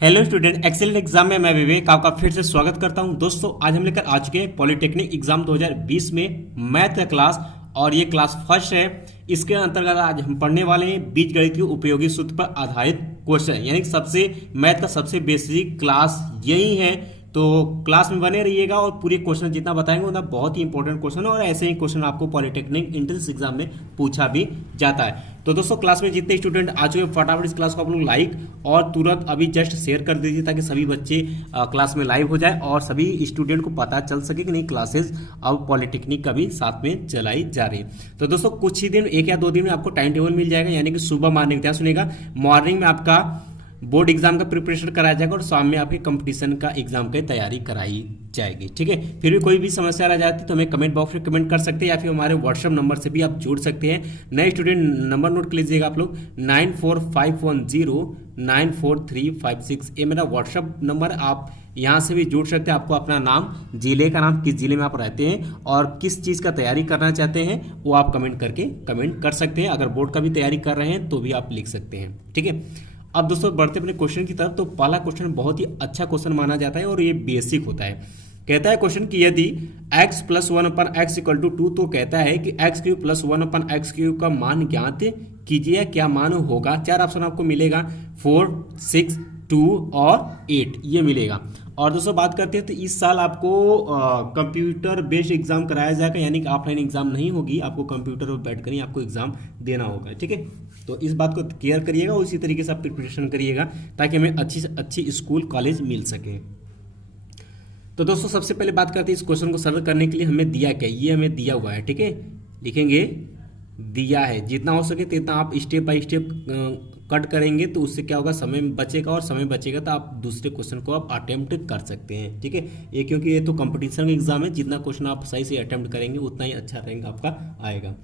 Hello student, excellent exam में मैं विवेक आपका फिर से स्वागत करता हूं। दोस्तों आज हम लेकर आ चुके हैं पॉलिटेक्निक एग्जाम 2020 में मैथ का क्लास, और ये क्लास फर्स्ट है। इसके अंतर्गत आज हम पढ़ने वाले हैं बीजगणित के उपयोगी सूत्र पर आधारित क्वेश्चन, यानी कि सबसे मैथ का सबसे बेसिक क्लास यही है। तो क्लास में बने रहिएगा और पूरे क्वेश्चन जितना बताएंगे उतना बहुत ही इंपॉर्टेंट क्वेश्चन है, और ऐसे ही क्वेश्चन आपको पॉलिटेक्निक एंट्रेंस एग्जाम में पूछा भी जाता है। तो दोस्तों क्लास में जितने स्टूडेंट आ चुके हैं फटाफट इस क्लास को आप लोग लाइक और तुरंत अभी जस्ट शेयर कर दीजिए, ताकि सभी बच्चे क्लास में लाइव हो जाए और सभी स्टूडेंट को पता चल सके कि नहीं क्लासेस अब पॉलिटेक्निक का भी साथ में चलाई जा रही है। तो दोस्तों कुछ ही दिन, 1 या 2 दिन में आपको टाइम टेबल मिल जाएगा, यानी कि सुबह मॉर्निंग, क्या सुनेगा, मॉर्निंग में आपका बोर्ड एग्जाम का प्रिपरेशन कराया जाएगा और शाम में आपके कंपटीशन का एग्जाम की तैयारी कराई जाएगी। ठीक है, फिर भी कोई भी समस्या रह जाती है तो हमें कमेंट बॉक्स में कमेंट कर सकते हैं, या फिर हमारे व्हाट्सएप नंबर से भी आप जुड़ सकते हैं। नए स्टूडेंट नंबर नोट कर लीजिएगा आप लोग, 9451094356, ये मेरा व्हाट्सएप नंबर। आप यहाँ से भी जुड़ सकते हैं। आपको अपना नाम, जिले का नाम, किस जिले में आप रहते हैं और किस चीज़ का तैयारी करना चाहते हैं वो आप कमेंट करके कमेंट कर सकते हैं। अगर बोर्ड का भी तैयारी कर रहे हैं तो भी आप लिख सकते हैं। ठीक है, अब दोस्तों बढ़ते अपने क्वेश्चन की तरफ। तो पहला क्वेश्चन बहुत ही अच्छा क्वेश्चन माना जाता है और ये बेसिक होता है। कहता है क्वेश्चन कि यदि x + 1/x = 2, तो कहता है कि x³ + 1/x³ का मान ज्ञात कीजिए, क्या मान होगा। 4 ऑप्शन आपको मिलेगा, 4, 6, 2 और 8 ये मिलेगा। और दोस्तों बात करते हैं तो इस साल आपको कंप्यूटर बेस्ड एग्जाम कराया जाएगा, यानी कि ऑफलाइन एग्जाम नहीं होगी, आपको कंप्यूटर पर बैठ कर ही आपको एग्जाम देना होगा। ठीक है, तो इस बात को क्लियर करिएगा और इसी तरीके से आप प्रिपरेशन करिएगा ताकि हमें अच्छी से अच्छी स्कूल कॉलेज मिल सके। तो दोस्तों सबसे पहले बात करते हैं इस क्वेश्चन को सरल करने के लिए हमें दिया क्या, ये हमें दिया हुआ है। ठीक है, लिखेंगे दिया है, जितना हो सके जितना आप स्टेप बाय स्टेप कट करेंगे तो उससे क्या होगा, समय बचेगा, और समय बचेगा तो आप दूसरे क्वेश्चन को आप अटेम्प्ट कर सकते हैं। ठीक है, ये क्योंकि ये तो कंपटीशन का एग्जाम है, जितना क्वेश्चन आप सही से अटेम्प्ट करेंगे उतना ही अच्छा रैंक आपका आएगा। अब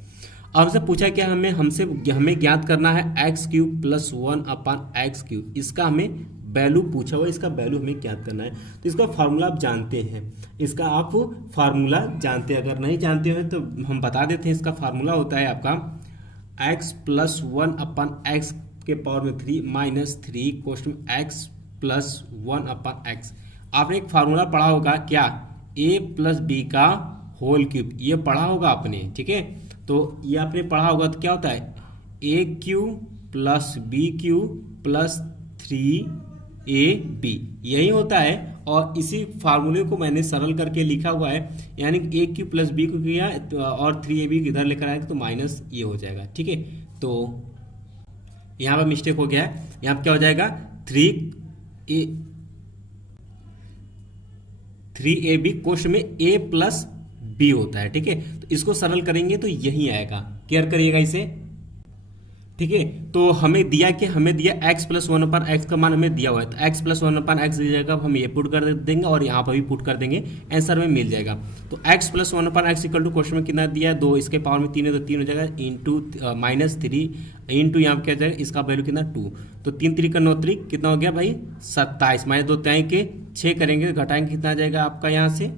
हमसे पूछा क्या, हमें ज्ञात करना है x³ + 1/x³, इसका हमें वैल्यू पूछा हुआ है, इसका वैल्यू हमें ज्ञात करना है। तो इसका फार्मूला आप जानते हैं, इसका आप फार्मूला जानते हैं, अगर नहीं जानते हैं तो हम बता देते हैं। इसका फार्मूला होता है आपका x + 1/x³ - 3 x + 1/x। आपने एक फार्मूला पढ़ा होगा क्या, a + b का होल क्यूब, ये पढ़ा होगा आपने। ठीक है, तो ये आपने पढ़ा होगा तो क्या होता है, a³ + b³ + 3ab, यही होता है। और इसी फार्मूले को मैंने सरल करके लिखा हुआ है, यानी कि a³ + b³ किया और 3ab इधर लेकर आए तो माइनस ये हो जाएगा। ठीक है, तो यहाँ पर मिस्टेक हो गया है, यहाँ पर क्या हो जाएगा, 3ab क्वेश्चन में a + b होता है। ठीक है, तो इसको सरल करेंगे तो यही आएगा, क्लियर करिएगा इसे। ठीक है, तो हमें दिया कि हमें दिया x + 1/x का मान हमें दिया हुआ है, तो x + 1/x की जगह हम ये पुट कर देंगे और यहाँ पर भी पुट कर देंगे, आंसर में मिल जाएगा। तो x + 1/x = क्वेश्चन में कितना दिया है, 2, इसके पावर में 3 है तो 3 हो जाएगा, इंटू -3 इंटू यहाँ पर क्या जाएगा, इसका वैल्यू कितना 2, तो 3 3 का 9 3 कितना हो गया भाई 27, -2 तय के 6 करेंगे तो घटाएंगे कितना आ जाएगा आपका यहाँ से।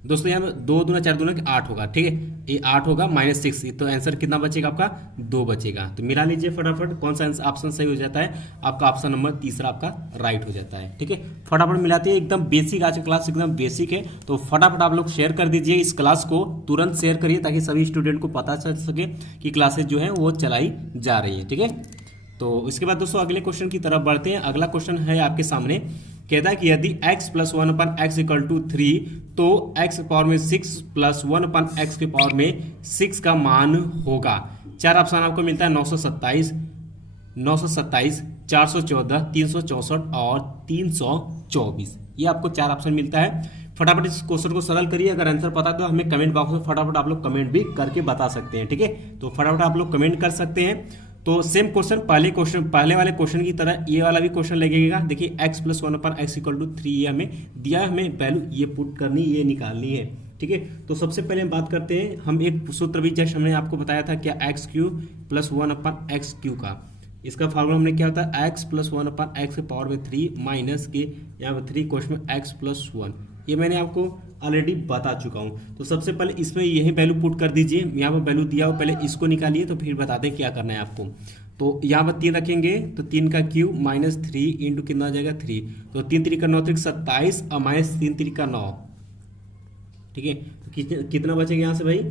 दोस्तों यहाँ में 2 दूना 4 दूना 8 होगा। ठीक है, ये 8 होगा -6, तो आंसर कितना बचेगा आपका, 2 बचेगा। तो मिला लीजिए फटाफट, कौन सा ऑप्शन सही हो जाता है, आपका ऑप्शन नंबर तीसरा आपका राइट हो जाता है। ठीक है, फटाफट मिलाते हैं, एकदम बेसिक, आज का क्लास एकदम बेसिक है। तो फटाफट आप लोग शेयर कर दीजिए इस क्लास को, तुरंत शेयर करिए ताकि सभी स्टूडेंट को पता चल सके कि क्लासेज जो है वो चलाई जा रही है। ठीक है, तो इसके बाद दोस्तों अगले क्वेश्चन की तरफ बढ़ते हैं। अगला क्वेश्चन है आपके सामने, कहता है कि यदि x + 1/x = 3, तो x पावर में 6 + 1/x6 का मान होगा। 4 ऑप्शन आपको मिलता है, 927, 414, 364 और 324, ये आपको 4 ऑप्शन मिलता है। फटाफट इस क्वेश्चन को सरल करिए, अगर आंसर पता तो हमें कमेंट बॉक्स में फटाफट आप लोग कमेंट भी करके बता सकते हैं। ठीक है, तो फटाफट आप लोग कमेंट कर सकते हैं। तो सेम क्वेश्चन पहले वाले क्वेश्चन की तरह ये वाला भी क्वेश्चन लगेगा। देखिए x + 1/x = 3, ये हमें दिया है, हमें वैल्यू ये पुट करनी, ये निकालनी है। ठीक है, तो सबसे पहले हम बात करते हैं, हम एक सूत्र भी जस्ट हमने आपको बताया था क्या, x³ + 1/x³ का, इसका फार्मूला हमने क्या होता है, x + 1/x³ माइनस के यहाँ पर 3 क्वेश्चन में x + 1, ये मैंने आपको ऑलरेडी बता चुका हूँ। तो सबसे पहले इसमें यही वैल्यू पुट कर दीजिए, यहाँ पर वैल्यू दिया हो, पहले इसको निकालिए तो फिर बताते हैं क्या करना है आपको। तो यहाँ पर 3 रखेंगे तो 3 का क्यूब माइनस 3 इंटू कितना हो जाएगा 3, तो 3 3 का 9 तो 27 और माइनस 3 3 का 9, ठीक है। तो कितना बचेगा यहाँ से भाई,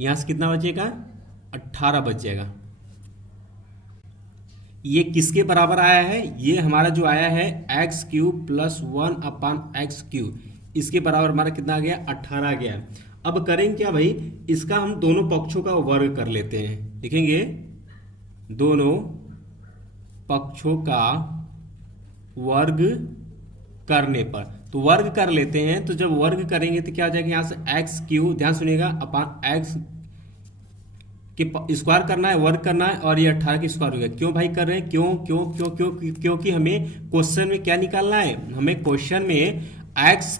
यहाँ से कितना बचेगा 18 बच जाएगा। ये किसके बराबर आया है, ये हमारा जो आया है एक्स क्यूब प्लस 1/x³, इसके बराबर हमारा कितना आ गया 18 आ गया। अब करेंगे क्या भाई, इसका हम दोनों पक्षों का वर्ग कर लेते हैं, लिखेंगे दोनों पक्षों का वर्ग करने पर, तो वर्ग कर लेते हैं। तो जब वर्ग करेंगे तो क्या हो जाएगा, यहाँ से x³, ध्यान सुनिएगा, अपान x के स्क्वायर करना है, वर्ग करना है, और ये 18 की स्क्वायर हो गया। क्यों भाई कर रहे हैं, क्यों क्यों क्यों क्यों क्योंकि हमें क्वेश्चन में क्या निकालना है, हमें क्वेश्चन में x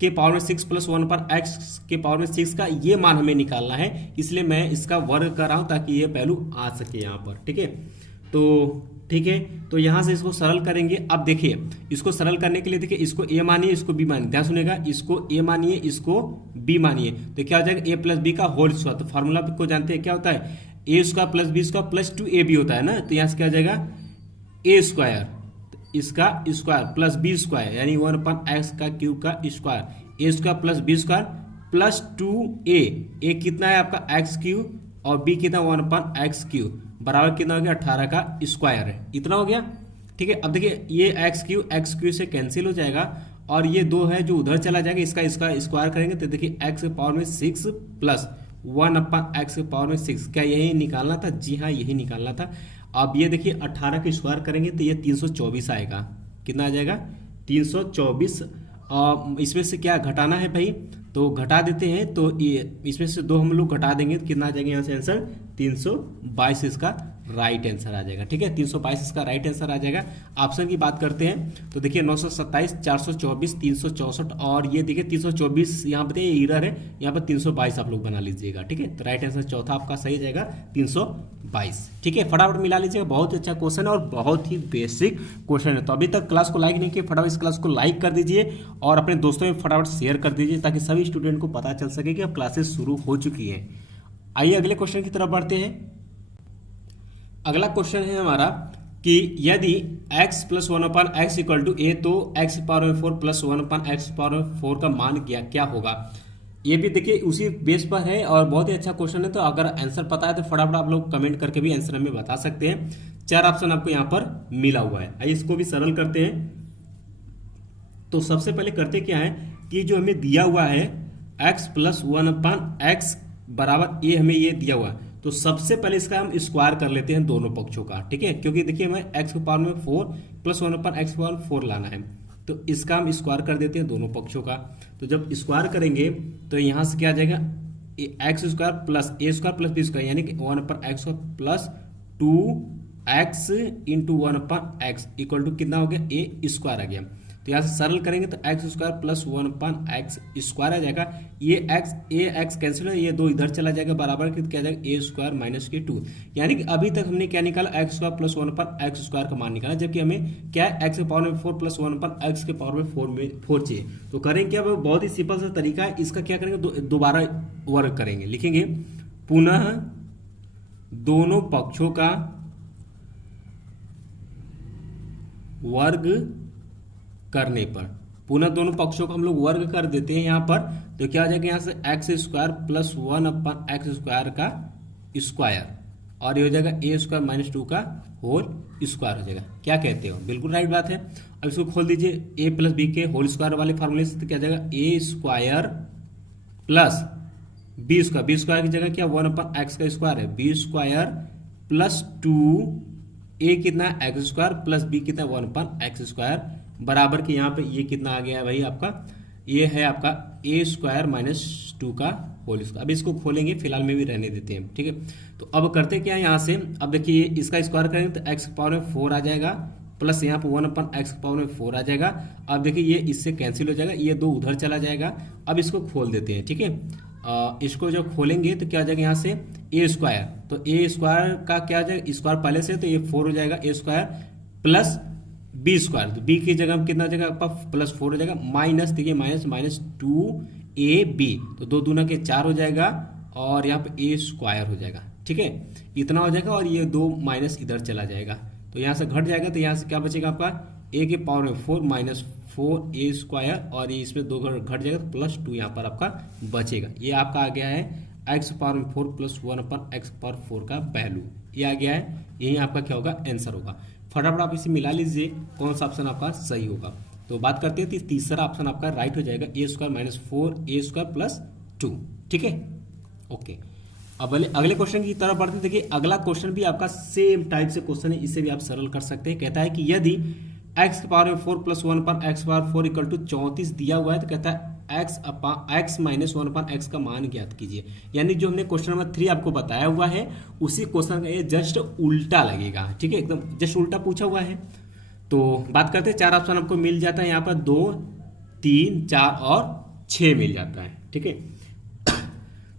के पावर में 6 प्लस 1 पर x के पावर में 6 का ये मान हमें निकालना है, इसलिए मैं इसका वर्ग कर रहा हूं ताकि ये वैल्यू आ सके यहाँ पर, ठीक है। तो ठीक है, तो यहाँ से इसको सरल करेंगे। अब देखिए इसको सरल करने के लिए देखिए, इसको a मानिए, इसको b मानिए, ध्यान सुनिएगा, इसको a मानिए, इसको b मानिए, तो क्या हो जाएगा a प्लस बी का होल स्क्वायर। तो फार्मूला को जानते हैं क्या होता है, a square plus b square plus 2ab होता है ना, तो यहाँ से क्या हो जाएगा a स्क्वायर, इसका स्क्वायर प्लस बी स्क्वायर यानी 1/x का क्यूब का square, a square plus b square plus 2a, a कितना है आपका x³ और b कितना 1/x³ बराबर कितना हो गया 18 का स्क्वायर है, इतना हो गया, ठीक है। अब देखिए ये x³ से कैंसिल हो जाएगा और ये 2 है जो उधर चला जाएगा, इसका स्क्वायर करेंगे तो देखिए x के पावर में 6 प्लस 1/x के पावर में 6, क्या यही निकालना था, जी हाँ यही निकालना था। अब ये देखिए 18 के स्क्वायर करेंगे तो ये 324 आएगा, कितना आ जाएगा 324। इसमें से क्या घटाना है भाई, तो घटा देते हैं, तो ये इसमें से 2 हम लोग घटा देंगे तो कितना आ जाएगा यहाँ से आंसर 322, इसका राइट आंसर आ जाएगा, ठीक है। 322 इसका राइट आंसर आ जाएगा। ऑप्शन की बात करते हैं तो देखिए 927, 424, 364 और ये देखिए 324 यहाँ पे ये एरर है, यहाँ पर 322 आप लोग बना लीजिएगा, ठीक है। तो राइट आंसर चौथा आपका सही जाएगा 322, ठीक है। फटाफट मिला लीजिएगा, बहुत ही अच्छा क्वेश्चन है और बहुत ही बेसिक क्वेश्चन है। तो अभी तक क्लास को लाइक नहीं किया, फटाफट इस क्लास को लाइक कर दीजिए और अपने दोस्तों में फटाफट शेयर कर दीजिए ताकि सभी स्टूडेंट को पता चल सके कि अब क्लासेस शुरू हो चुकी हैं। आइए अगले क्वेश्चन की तरफ बढ़ते हैं। अगला क्वेश्चन है हमारा कि यदि x plus 1/x equal to a, तो x पावर में 4 प्लस 1/x पावर में 4 का मान क्या होगा। ये भी देखिए उसी बेस पर है और बहुत ही अच्छा क्वेश्चन है। तो अगर आंसर पता है तो फटाफट आप लोग कमेंट करके भी आंसर हमें बता सकते हैं। 4 ऑप्शन आपको यहाँ पर मिला हुआ है। आइए इसको भी सरल करते हैं। तो सबसे पहले करते क्या है कि जो हमें दिया हुआ है x प्लस 1/x बराबर a, हमें ये दिया हुआ है, तो सबसे पहले इसका हम स्क्वायर कर लेते हैं दोनों पक्षों का, ठीक है। क्योंकि देखिए हमें x के पावर में 4 प्लस 1/x के पावर में 4 लाना है, तो इसका हम स्क्वायर कर देते हैं दोनों पक्षों का। तो जब स्क्वायर करेंगे तो यहाँ से क्या आ जाएगा एक्स स्क्वायर प्लस ए स्क्वायर प्लस बी स्क्वायर यानी कि 1/x plus 2x into 1/x equal to कितना हो गया ए स्क्वायर आ गया। तो यहाँ से सरल करेंगे तो x square plus 1/x square आ जाएगा। ये एक्स कैंसिल है, ये 2 इधर चला जाएगा, बराबर क्या आ जाएगा ए स्क्वायर माइनस के 2, यानी कि अभी तक हमने क्या निकाला x square plus 1/x square का मान निकाला, जबकि हमें क्या है एक्स के पावर में 4 प्लस 1/x के पावर में 4 चाहिए। तो करेंगे क्या, बहुत ही सिंपल सा तरीका है, इसका क्या करेंगे दोबारा वर्ग करेंगे, लिखेंगे पुनः दोनों पक्षों का वर्ग करने पर, पुनः दोनों पक्षों को हम लोग वर्ग कर देते हैं यहाँ पर, तो क्या आ जाएगा यहाँ से x square plus 1/x square का स्क्वायर और ये हो जाएगा ए स्क्वायर माइनस 2 का होल स्क्वायर हो जाएगा। क्या कहते हो, बिल्कुल राइट बात है। अब इसको खोल दीजिए ए प्लस बी के होल स्क्वायर वाले फार्मूले से, तो क्या आ जाएगा a square plus b square, b square की जगह क्या 1/x का स्क्वायर है, बी स्क्वायर प्लस 2 ए कितना है एक्स स्क्वायर प्लस बी कितना 1/x स्क्वायर बराबर के यहाँ पे ये कितना आ गया है भाई आपका, ये है आपका ए स्क्वायर माइनस 2 का होल स्क्वायर। अब इसको खोलेंगे, फिलहाल में भी रहने देते हैं, ठीक है। तो अब करते क्या है यहाँ से, अब देखिए इसका स्क्वायर करेंगे तो एक्स पावर में 4 आ जाएगा प्लस यहाँ पे 1/x पावर में 4 आ जाएगा। अब देखिए ये इससे कैंसिल हो जाएगा, ये 2 उधर चला जाएगा। अब इसको खोल देते हैं, ठीक है। इसको जब खोलेंगे तो क्या आ जाएगा यहाँ से ए स्क्वायर, तो ए स्क्वायर का क्या आ जाएगा स्क्वायर पहले से, तो ये 4 हो जाएगा a square plus b square, तो बी की जगह कितना हो जाएगा आपका प्लस 4 हो जाएगा, माइनस देखिए माइनस 2ab, तो 2 दूना के 4 हो जाएगा और यहाँ पे ए स्क्वायर हो जाएगा, ठीक है, इतना हो जाएगा और ये 2 माइनस इधर चला जाएगा, तो यहाँ से घट जाएगा, तो यहाँ से क्या बचेगा आपका ए के पावर में 4 माइनस 4 ए स्क्वायर, और ये इसमें 2 घट जाएगा तो प्लस 2 यहाँ पर आपका बचेगा। ये आपका आ गया है एक्स पावर में 4 प्लस 1 अपन एक्स पावर 4 का वैल्यू, ये आ गया है। यही आपका क्या होगा, आंसर होगा। फटाफट आप इसे मिला लीजिए कौन सा ऑप्शन आपका सही होगा। तो बात करते हैं तो तीसरा ऑप्शन आपका राइट हो जाएगा, a square minus 4 A square plus 2, ठीक है, ओके। अब अगले क्वेश्चन की तरफ बढ़ते हैं। देखिए अगला क्वेश्चन भी आपका सेम टाइप से क्वेश्चन है, इसे भी आप सरल कर सकते हैं। कहता है कि यदि x के पावर में 4 प्लस 1 पर एक्स पावर 4 इक्वल टू 34 दिया हुआ है, तो कहता है x माइनस 1 पर x का मान ज्ञात कीजिए। यानी जो हमने क्वेश्चन नंबर 3 आपको बताया हुआ है उसी क्वेश्चन का ये जस्ट उल्टा लगेगा, ठीक है, एकदम जस्ट उल्टा पूछा हुआ है। तो बात करते हैं, 4 ऑप्शन आपको मिल जाता है यहाँ पर, 2, 3, 4 और 6 मिल जाता है, ठीक है।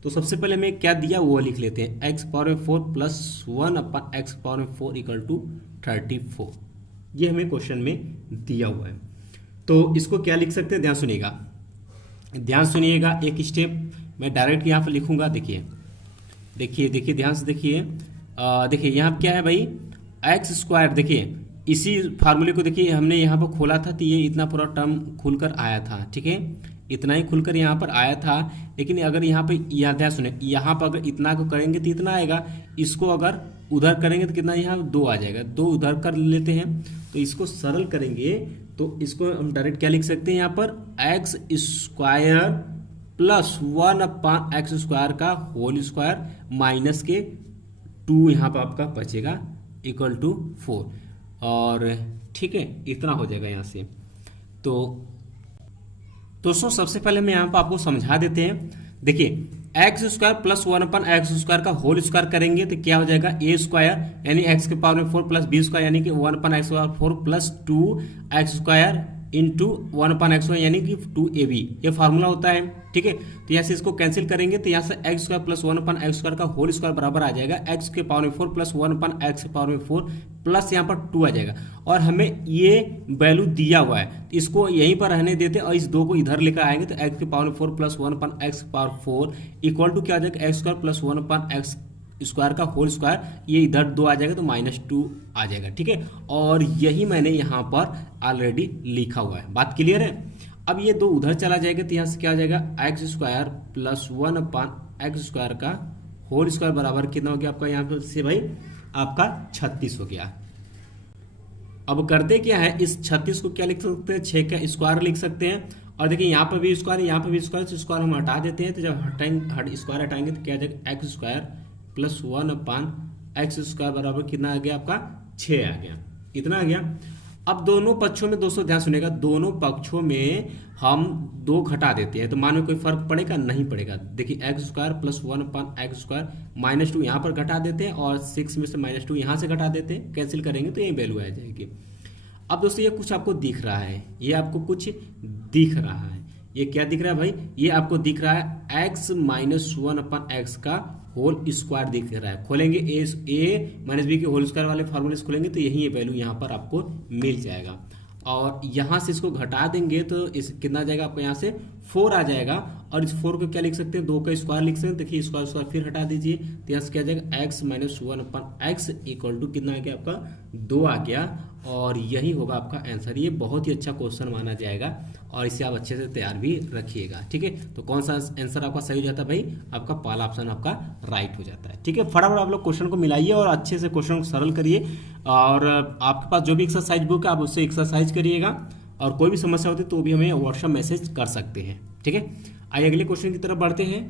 तो सबसे पहले हमें क्या दिया वो लिख लेते हैं, एक्स पावर में 4 प्लस 1 अपन एक्स पावर में 4 इक्वल टू 34, ये हमें क्वेश्चन में दिया हुआ है। तो इसको क्या लिख सकते हैं, ध्यान सुनिएगा, ध्यान सुनिएगा, एक स्टेप मैं डायरेक्ट यहाँ पर लिखूंगा। देखिए देखिए देखिए ध्यान से देखिए, देखिए यहाँ क्या है भाई, एक्स स्क्वायर, देखिए इसी फार्मूले को देखिए हमने यहाँ पर खोला था तो ये इतना पूरा टर्म खुलकर आया था, ठीक है, इतना ही खुलकर यहाँ पर आया था। लेकिन अगर यहाँ पे यहाँ ध्यान सुने, यहाँ पर अगर इतना को करेंगे तो इतना आएगा, इसको अगर उधर करेंगे तो कितना, यहाँ 2 आ जाएगा, 2 उधर कर लेते हैं। तो इसको सरल करेंगे तो इसको हम डायरेक्ट क्या लिख सकते हैं, यहाँ पर एक्स स्क्वायर प्लस 1 अपन एक्स स्क्वायर का होल स्क्वायर माइनस के 2 यहाँ पर आपका बचेगा इक्वल टू 4, और ठीक है, इतना हो जाएगा यहाँ से। तो दोस्तों सबसे पहले मैं यहाँ पर आपको समझा देते हैं। देखिए एक्स स्क्वायर प्लस 1 अपन एक्स स्क्वायर का होल स्क्वायर करेंगे तो क्या हो जाएगा, ए स्क्वायर यानी एक्स के पावर में 4 प्लस बी स्क्वायर यानी कि 1 अपन x square 4 plus 2 x square into 1 अपन एक्स स्क्वायर यानी कि 2ab, ये फार्मूला होता है, ठीक है। तो यहाँ से इसको कैंसिल करेंगे तो यहाँ से एक्स स्क्वायर प्लस 1 अपन एक्स स्क्वायर का होल स्क्वायर बराबर आ जाएगा एक्स के पावर में 4 प्लस 1 अपन एक्स के पावर में 4 प्लस यहाँ पर 2 आ जाएगा। और हमें ये वैल्यू दिया हुआ है, इसको यहीं पर रहने देते और इस 2 को इधर लेकर आएंगे तो एक्स के पावर में 4 प्लस 1 अपन एक्स के पावर 4 इक्वल टू क्या आ जाएगा, एक्स स्क्वायर प्लस 1 अपन एक्स स्क्वायर का होल स्क्वायर, ये इधर 2 आ जाएगा तो -2 आ जाएगा, ठीक है। और यही मैंने यहाँ पर ऑलरेडी लिखा हुआ है, बात क्लियर है। अब ये 2 उधर चला जाएगा तो यहाँ से क्या आ जाएगा, एक्स स्क्वायर प्लस 1 अपन एक्स स्क्वायर का होल स्क्वायर बराबर कितना हो गया आपका, यहाँ पर से भाई आपका 36 हो गया। अब करते क्या है, इस 36 को क्या लिख सकते हैं, 6 का स्क्वायर लिख सकते हैं। और देखिए यहाँ पर भी स्क्वायर, यहाँ पर भी स्क्वायर, तो स्क्वायर हम हटा देते हैं। तो जब स्क्वायर हटाएंगे तो क्या आ जाएगा, एक्स स्क्वायर प्लस 1 अपान एक्स स्क्वायर बराबर कितना आ गया आपका, 6 आ गया, इतना आ गया। अब दोनों पक्षों में दोस्तों ध्यान सुनेगा, दोनों पक्षों में हम 2 घटा देते हैं तो मान में कोई फर्क पड़ेगा, नहीं पड़ेगा। देखिए एक्स स्क्वायर प्लस 1 अपान एक्स स्क्वायर -2 यहाँ पर घटा देते हैं और 6 में से -2 यहाँ से घटा देते हैं, कैंसिल करेंगे तो यही वैल्यू आ जाएगी। अब दोस्तों ये कुछ आपको दिख रहा है, ये आपको कुछ दिख रहा है, ये क्या दिख रहा है भाई, ये आपको दिख रहा है x माइनस 1 अपन एक्स का होल स्क्वायर दिख रहा है। खोलेंगे a माइनस बी के होल स्क्वायर वाले फार्मूले से खोलेंगे तो यही ये वैल्यू यहाँ पर आपको मिल जाएगा। और यहाँ से इसको घटा देंगे तो इस कितना आ जाएगा आपको, यहाँ से 4 आ जाएगा। और इस 4 को क्या लिख सकते हैं, 2 का स्क्वायर लिख सकते हैं। देखिए स्क्वायर फिर हटा दीजिए तो यहाँ से क्या आ जाएगा, x minus 1 upon x equal to कितना आ गया आपका, 2 आ गया। और यही होगा आपका आंसर। ये बहुत ही अच्छा क्वेश्चन माना जाएगा और इसे आप अच्छे से तैयार भी रखिएगा, ठीक है। तो कौन सा आंसर आपका सही हो जाता है भाई, आपका पहला ऑप्शन आपका राइट हो जाता है, ठीक है। फटाफट आप लोग क्वेश्चन को मिलाइए और अच्छे से क्वेश्चन को सरल करिए। और आपके पास जो भी एक्सरसाइज बुक है आप उससे एक्सरसाइज करिएगा, और कोई भी समस्या होती है तो भी हमें व्हाट्सएप मैसेज कर सकते हैं, ठीक है। आइए अगले क्वेश्चन की तरफ बढ़ते हैं।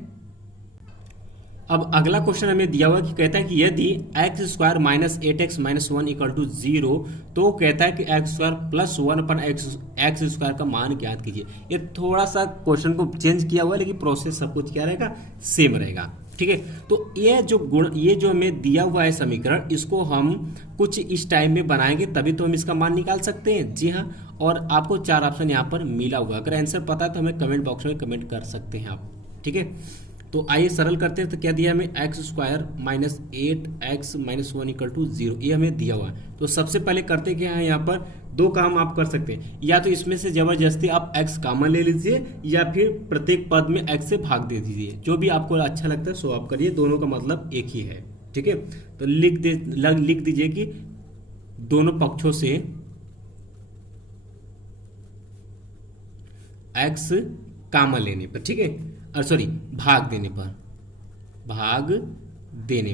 अब अगला क्वेश्चन हमें दिया हुआ कि कहता है कि यदि x square minus 8x minus 1 equal to 0, तो कहता है कि एक्स स्क्वायर प्लस 1 अपन एक्स स्क्वायर का मान ज्ञात कीजिए। ये थोड़ा सा क्वेश्चन को चेंज किया हुआ है, लेकिन प्रोसेस सब कुछ क्या रहेगा, सेम रहेगा, ठीक है। तो ये जो हमें दिया हुआ है समीकरण, इसको हम कुछ इस टाइम में बनाएंगे तभी तो हम इसका मान निकाल सकते हैं। जी हाँ, और आपको 4 ऑप्शन यहाँ पर मिला हुआ। अगर आंसर पता है तो हमें कमेंट बॉक्स में कमेंट कर सकते हैं आप, ठीक है। तो आइए सरल करते हैं। तो क्या दिया हमें, x square minus 8x minus 1 equal to 0, ये हमें दिया हुआ है। तो सबसे पहले करते क्या है, यहाँ पर दो काम आप कर सकते हैं, या तो इसमें से जबरदस्ती आप x कॉमन ले लीजिए या फिर प्रत्येक पद में x से भाग दे दीजिए, जो भी आपको अच्छा लगता है सो आप करिए, दोनों का मतलब एक ही है। ठीक है, तो लिख दीजिए कि दोनों पक्षों से x कॉमन लेने पर, ठीक है, और सॉरी भाग देने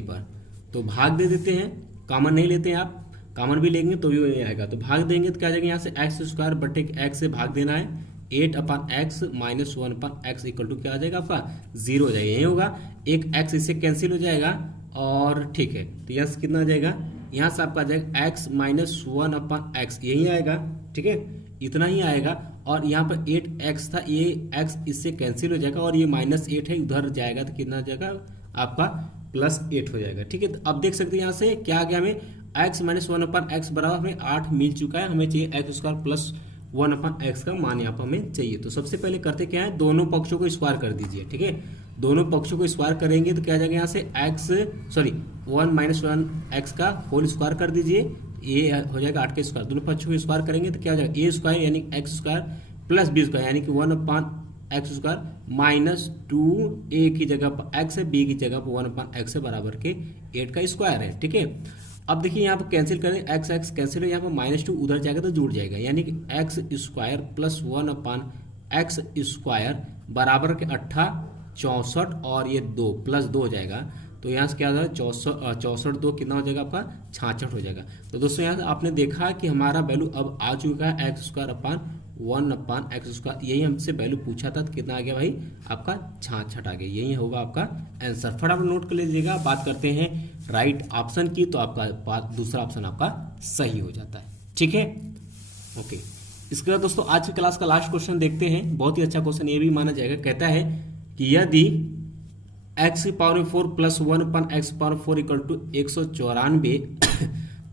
पर तो भाग दे देते हैं, कॉमन नहीं लेते हैं आप, कॉमन भी लेंगे तो भी वही आएगा, तो भाग देंगे तो क्या आ जाएगा यहाँ से एक्स स्क्वायर बटे एक्स से भाग देना है, 8/x minus 1/x equal to क्या आ जाएगा आपका 0 हो जाएगा, यही होगा, एक x इससे कैंसिल हो जाएगा और ठीक है, तो यहाँ से कितना आ जाएगा, यहाँ से आपका आ जाएगा x माइनस 1/x यही आएगा, ठीक है, इतना ही आएगा, और यहाँ पर 8x था, ये x इससे कैंसिल हो जाएगा और ये -8 है, उधर जाएगा तो कितना आ जाएगा आपका +8 हो जाएगा। ठीक है, तो अब देख सकते हैं यहाँ से क्या आ गया, हमें x माइनस 1/x बराबर हमें 8 मिल चुका है, हमें चाहिए x स्क्वायर प्लस 1/x का मान यहाँ पर हमें चाहिए। तो सबसे पहले करते क्या है, दोनों पक्षों को स्क्वायर कर दीजिए। ठीक है, दोनों पक्षों को स्क्वायर करेंगे तो क्या आ जाएगा यहाँ से 1 माइनस 1x का होल स्क्वायर कर दीजिए, ये हो जाएगा 8 का स्क्वायर, दोनों पक्षों को स्क्वायर करेंगे तो क्या हो जाएगा a स्क्वायर यानी x square plus b square यानी कि 1/x स्क्वायर माइनस 2a की जगह पर x है, b की जगह पर 1/x है बराबर के 8 का स्क्वायर है। ठीक है, अब देखिए यहाँ पर कैंसिल करें, x कैंसिल है, यहाँ पर -2 उधर जाएगा तो जुड़ जाएगा, यानी कि x square plus 1/x square बराबर के 64 और ये 2 प्लस 2 हो जाएगा, तो यहाँ से क्या हो जाएगा 64 2 कितना हो जाएगा आपका 66 हो जाएगा। तो दोस्तों यहाँ से आपने देखा कि हमारा वैल्यू अब आ चुका है x square upon 1/x square, यही हमसे वैल्यू पूछा था तो कितना आ गया भाई आपका 66 आ गया, यही होगा आपका आंसर। फटाफट नोट कर लीजिएगा। बात करते हैं राइट ऑप्शन की, तो आपका दूसरा ऑप्शन आपका सही हो जाता है। ठीक है, ओके। इसके बाद दोस्तों आज की क्लास का लास्ट क्वेश्चन देखते हैं, बहुत ही अच्छा क्वेश्चन ये भी माना जाएगा। कहता है कि यदि x⁴ plus 1/x⁴ equal to 194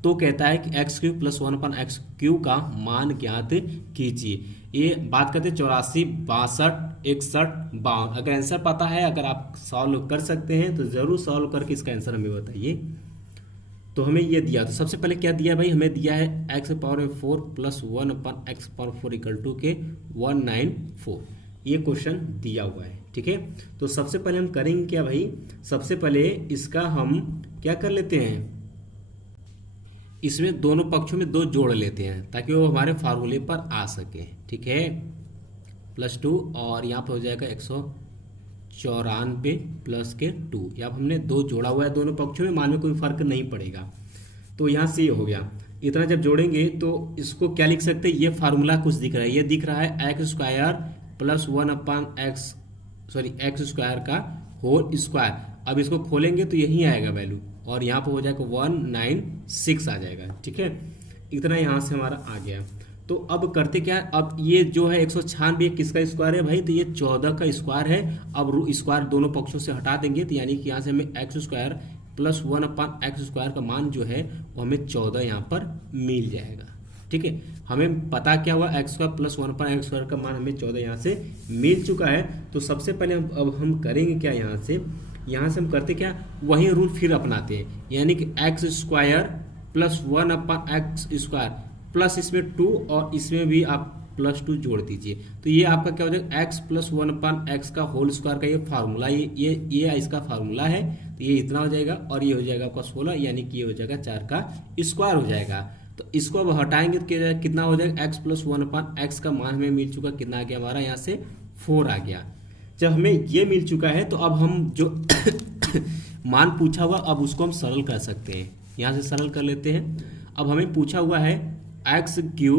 तो कहता है कि x³ प्लस 1/x³ का मान ज्ञात कीजिए। ये बात करते हैं 84, 62, 61, 52। अगर आंसर पता है, अगर आप सॉल्व कर सकते हैं तो जरूर सॉल्व करके इसका आंसर हमें बताइए। तो हमें ये दिया, तो सबसे पहले क्या दिया भाई, हमें दिया है x⁴ plus 1/x⁴ equal to के 194, ये क्वेश्चन दिया हुआ है। ठीक है, तो सबसे पहले हम करेंगे क्या भाई, सबसे पहले इसका हम क्या कर लेते हैं, इसमें दोनों पक्षों में 2 जोड़ लेते हैं ताकि वो हमारे फार्मूले पर आ सके। ठीक है, +2 और यहाँ पर हो जाएगा 194 प्लस के 2, यहाँ हमने 2 जोड़ा हुआ है दोनों पक्षों में, मान में कोई फर्क नहीं पड़ेगा। तो यहाँ से ये हो गया, इतना जब जोड़ेंगे तो इसको क्या लिख सकते हैं, ये फार्मूला कुछ दिख रहा है, ये दिख रहा है x² प्लस 1/x स्क्वायर का होल स्क्वायर। अब इसको खोलेंगे तो यही आएगा वैल्यू, और यहाँ पर हो जाएगा 196 आ जाएगा। ठीक है, इतना यहाँ से हमारा आ गया। तो अब करते क्या, अब ये जो है 196 किसका स्क्वायर है भाई, तो ये 14 का स्क्वायर है। अब स्क्वायर दोनों पक्षों से हटा देंगे तो यानी कि यहाँ से हमें x² प्लस 1/x स्क्वायर का मान जो है वो हमें 14 यहाँ पर मिल जाएगा। ठीक है, हमें पता क्या हुआ, x² प्लस 1/x स्क्वायर का मान हमें 14 यहाँ से मिल चुका है। तो सबसे पहले अब हम करेंगे क्या, यहाँ से हम करते क्या, वही रूल फिर अपनाते हैं, यानी कि x² plus 1/x square plus इसमें 2 और इसमें भी आप +2 जोड़ दीजिए, तो ये आपका क्या हो जाएगा x प्लस 1/x का होल स्क्वायर का ये फार्मूला, ये इसका फार्मूला है, तो ये इतना हो जाएगा और ये हो जाएगा आपका 16, यानी कि ये हो जाएगा 4 का स्क्वायर हो जाएगा। तो इसको अब हटाएंगे तो कितना हो जाएगा, x प्लस 1/x का मान हमें मिल चुका, कितना आ गया हमारा यहाँ से 4 आ गया। जब हमें ये मिल चुका है तो अब हम जो मान पूछा हुआ अब उसको हम सरल कर सकते हैं, यहाँ से सरल कर लेते हैं। अब हमें पूछा हुआ है x³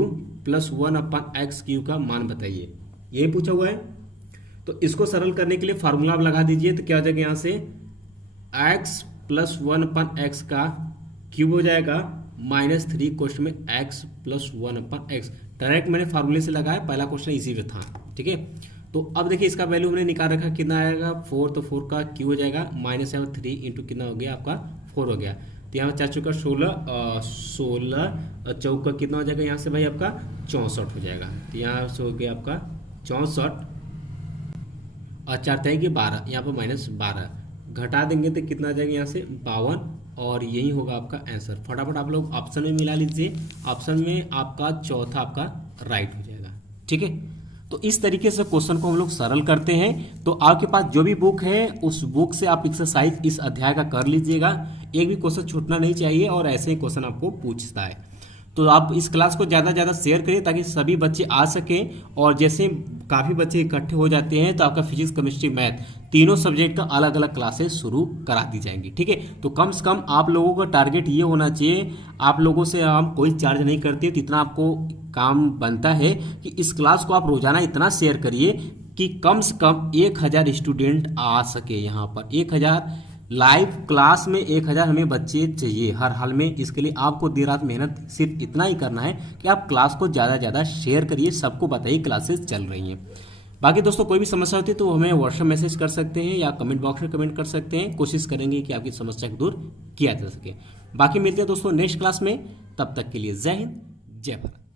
प्लस 1/x³ का मान बताइए, ये पूछा हुआ है। तो इसको सरल करने के लिए फार्मूला आप लगा दीजिए, तो क्या हो जाएगा यहाँ से x प्लस 1/x का क्यूब हो जाएगा -3 क्वेश्चन में x प्लस 1/x, डायरेक्ट मैंने फार्मूले से लगाया, पहला क्वेश्चन इसी में था। ठीक है, तो अब देखिए इसका वैल्यू हमने निकाल रखा, कितना आएगा 4, तो 4 का क्यू हो जाएगा -3 इंटू कितना हो गया आपका 4 हो गया, तो यहाँ 4 चौका 16 चौका कितना हो जाएगा यहाँ से भाई आपका 64 हो जाएगा, तो यहाँ से हो गया आपका 64 और 4 तय कि 12, यहाँ पर -12 घटा देंगे तो कितना आ जाएगा यहाँ से 52, और यही होगा आपका आंसर। फटाफट आप लोग ऑप्शन में मिला लीजिए, ऑप्शन में आपका चौथा आपका राइट हो जाएगा। ठीक है, तो इस तरीके से क्वेश्चन को हम लोग सरल करते हैं। तो आपके पास जो भी बुक है उस बुक से आप एक्सरसाइज इस अध्याय का कर लीजिएगा, एक भी क्वेश्चन छूटना नहीं चाहिए, और ऐसे ही क्वेश्चन आपको पूछता है। तो आप इस क्लास को ज़्यादा से ज़्यादा शेयर करिए ताकि सभी बच्चे आ सकें, और जैसे काफ़ी बच्चे इकट्ठे हो जाते हैं तो आपका फिजिक्स, केमिस्ट्री, मैथ तीनों सब्जेक्ट का अलग अलग क्लासेस शुरू करा दी जाएंगी। ठीक है, तो कम से कम आप लोगों का टारगेट ये होना चाहिए, आप लोगों से हम कोई चार्ज नहीं करते, तो इतना आपको काम बनता है कि इस क्लास को आप रोजाना इतना शेयर करिए कि कम से कम 1000 स्टूडेंट आ सके। यहाँ पर 1000 लाइव क्लास में 1000 हमें बच्चे चाहिए हर हाल में। इसके लिए आपको देर रात मेहनत सिर्फ इतना ही करना है कि आप क्लास को ज़्यादा से ज़्यादा शेयर करिए, सबको बताइए क्लासेस चल रही हैं। बाकी दोस्तों कोई भी समस्या होती है तो हमें व्हाट्सएप मैसेज कर सकते हैं या कमेंट बॉक्स में कमेंट कर सकते हैं, कोशिश करेंगे कि आपकी समस्या को दूर किया जा सके। बाकी मिलते हैं दोस्तों नेक्स्ट क्लास में, तब तक के लिए जय हिंद, जय भारत।